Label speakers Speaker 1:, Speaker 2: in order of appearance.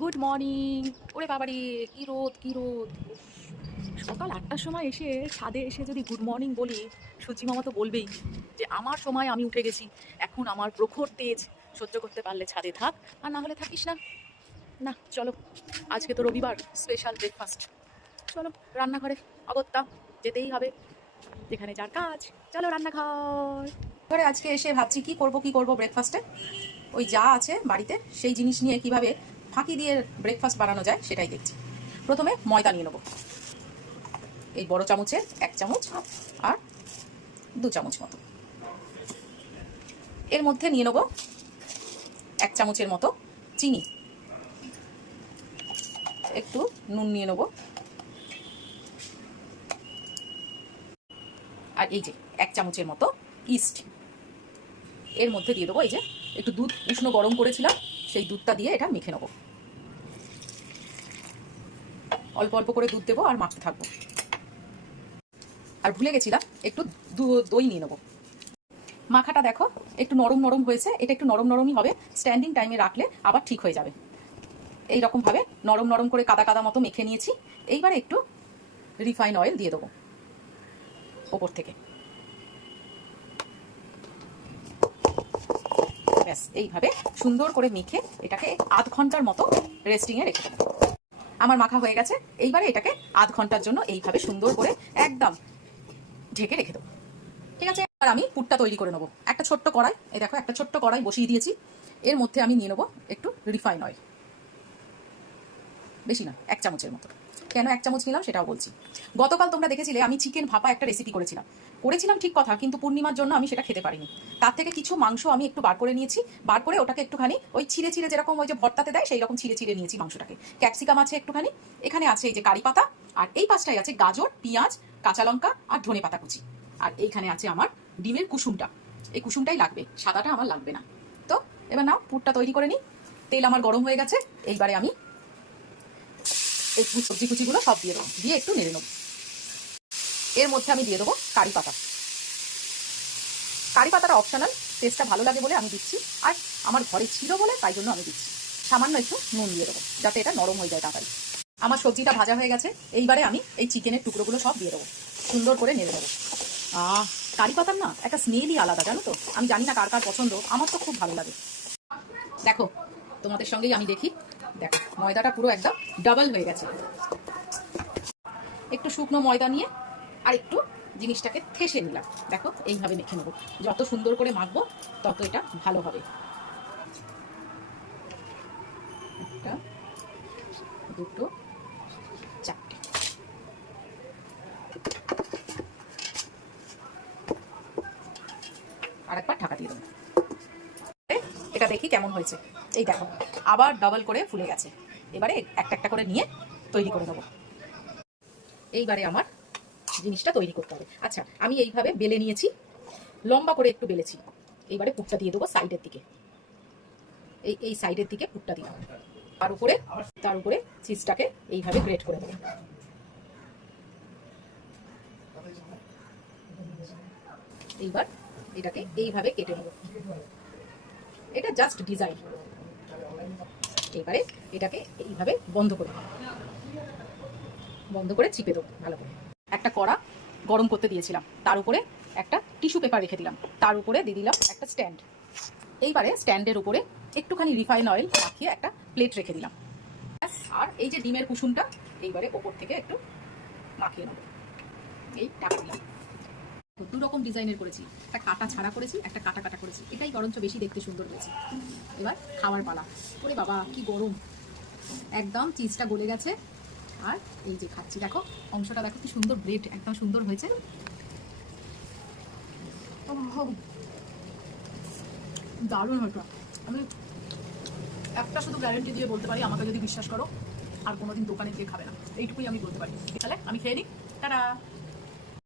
Speaker 1: Good morning ওরে বাবারে, কি রোদ কি রোদ। সকাল আটটার সময় এসে ছাদে এসে যদি গুড মর্নিং বলি সূর্যি মামা তো বলবেই যে, আমার সময় আমি উঠে গেছি। এখন আমার প্রখর তেজ। সহ্য করতে পারলে ছাদে থাক। আর না হলে থাকিস না। না, চলো। আজকে তো রবিবার স্পেশাল ব্রেকফাস্ট চলো, রান্নাঘরে। অগত্যা, যেতেই হবে। যেখানে যার কাজ। চলো, রান্নাঘর। ঘরে আজকে এসে ভাবছি, কি করব কি করব ব্রেকফাস্টে ওই যা আছে বাড়িতে, সেই জিনিস নিয়ে কীভাবে ফাঁকি দিয়ে ব্রেকফাস্ট বানানো যায়, সেটাই দেখছি। প্রথমে ময়দা নিয়ে নেব। এই বড় চামচের এক চামচ আর দু চামচ মতো। এর মধ্যে নিয়ে নেব এক চামচের মতো চিনি। একটু নুন নিয়ে নেব। আর এই যে এক চামচের মতো ইস্ট। এর মধ্যে দিয়ে দেবো এই যে একটু দুধ, উষ্ণ গরম করেছিলাম, সেই দুধটা দিয়ে এটা মেখে নেব। অল্প অল্প করে দুধ দেবো আর মাখতে থাকব। আর ভুলে গেছিলাম, একটু দই নিয়ে নেব। মাখাটা দেখো, একটু নরম নরম হয়েছে, এটা একটু নরম নরমই হবে স্ট্যান্ডিং টাইমে রাখলে আবার ঠিক হয়ে যাবে। এই রকম ভাবে নরম নরম করে কাদা কাদা মতো মেখে নিয়েছি, এইবারে একটু রিফাইন অয়েল দিয়ে দেবো, ওপর থেকে। ব্যাস, এইভাবে সুন্দর করে মেখে এটাকে আধ ঘণ্টার মতো রেস্টিংয়ে রেখে দেবো। আমার মাখা হয়ে গেছে। এইবারে এটাকে আধ ঘণ্টার জন্য এইভাবে সুন্দর করে একদম ঢেকে রেখে দেবো। ঠিক আছে? এবার আমি পুটটা তৈরি করে নেব। একটা ছোট্ট কড়াই, এই দেখো, একটা ছোট্ট কড়াই বসিয়ে দিয়েছি। এর মধ্যে আমি নিয়ে নেব একটু রিফাইন অয়েল। বেশি না, এক চামচের মতো। কেন এক চামচ নিলাম সেটাও বলছি। গতকাল তোমরা দেখেছিলে আমি চিকেন ভাপা একটা রেসিপি করেছিলাম। করেছিলাম ঠিক কথা, কিন্তু পূর্ণিমার জন্য আমি সেটা খেতে পারিনি। তার থেকে কিছু মাংস আমি একটু বার করে নিয়েছি, বার করে ওটাকে একটুখানি ওই ছিঁড়ে ছিঁড়ে যেরকম ওই যে ভর্তাতে দেয় সেই রকম ছিঁড়ে ছিঁড়ে নিয়েছি মাংসটাকে। ক্যাপসিকাম আছে একটুখানি, এখানে আছে এই যে কারি পাতা, আর এই পাঁচটাই আছে গাজর, পেঁয়াজ, কাঁচা লঙ্কা আর ধনে পাতা কুচি। আর এইখানে আছে আমার ডিমের কুসুমটা। এই কুসুমটাই লাগবে, সাদাটা আমার লাগবে না। তো, এবার নাও পুরটা তৈরি করে নিই তেল আমার গরম হয়ে গেছে, এইবারে আমি এই সবজি কুচিগুলো সব দিয়ে দেবো। দিয়ে একটু নেড়ে নেব। এর মধ্যে আমি দিয়ে দেবো কারি পাতা। কারি পাতাটা অপশনাল টেস্টটা ভালো লাগে বলে আমি দিচ্ছি। আর আমার ঘরে ছিল বলে তাই জন্য আমি দিচ্ছি। সামান্য একটু নুন দিয়ে দেবো, যাতে এটা নরম হয়ে যায় তাড়াতাড়ি। আমার সবজিটা ভাজা হয়ে গেছে, এইবারে আমি এই চিকেনের টুকরোগুলো সব দিয়ে দেবো। সুন্দর করে নেড়ে দেবো কারি পাতার না একটা স্মেলই আলাদা, জানো তো? আমি জানি না কার কার পছন্দ, আমার তো খুব ভালো লাগে। দেখো, তোমাদের সঙ্গেই আমি দেখি। দেখো, ময়দাটা পুরো একদম ডাবল হয়ে গেছে। একটু শুকনো ময়দা নিয়ে আর একটু জিনিসটাকে থেসে নিলাম। দেখো, এইভাবে মেখে নেব। যত সুন্দর করে মাখবো, তত এটা ভালো হবে। দুটো, চারটে। আরেকবার ঢাকা দিয়ে দেবো। এটা দেখি কেমন হয়েছে। এই দেখো। আবার ডাবল করে ফুলে গেছে। এবারে একটা একটা করে নিয়ে তৈরি করে নেব। এইবারে আমার জিনিসটা তৈরি করতে হবে। আচ্ছা আমি এইভাবে বেলে নিয়েছি, লম্বা করে একটু বেলেছি। এইবারে পুটটা দিয়ে দেবো সাইডের দিকে। এই এই সাইডের দিকে পুটটা দিলাম তার উপরে তার উপরে চিজটাকে এইভাবে গ্রেট করে দেবো। এইবার এটাকে এইভাবে কেটে নেব। এটা জাস্ট ডিজাইন এবারে এটাকে এইভাবে বন্ধ করে। বন্ধ করে চিপে দেবো ভালো করে। একটা কড়া গরম করতে দিয়েছিলাম। তার উপরে একটা টিস্যু পেপার রেখে দিলাম। তার উপরে দিয়ে দিলাম একটা স্ট্যান্ড। এইবারে স্ট্যান্ডের উপরে একটুখানি রিফাইন অয়েল মাখিয়ে একটা প্লেট রেখে দিলাম। আর এই যে ডিমের কুসুমটা, এইবারে ওপর থেকে একটু মাখিয়ে নেব। এই টাকা দিলাম। দু রকম ডিজাইনের করেছি। একটা কাটা ছাড়া করেছি, একটা কাটা কাটা করেছি। এটাই বরঞ্চ বেশি দেখতে সুন্দর হয়েছে। এবার খাওয়ার পালা। ওরে বাবা, কি গরম। একদম চিজটা গলে গেছে। আর এই যে খাচ্ছি, দেখো, অংশটা দেখো, কি সুন্দর ব্রেড একদম সুন্দর হয়েছে। দারুণ হতো আমি একটা শুধু গ্যারেন্টি দিয়ে বলতে পারি, আমাকে যদি বিশ্বাস করো, আর কোনোদিন দোকানে গিয়ে খাবে না। এইটুকুই আমি বলতে পারি। তাহলে আমি খেয়ে নিই। টাটা!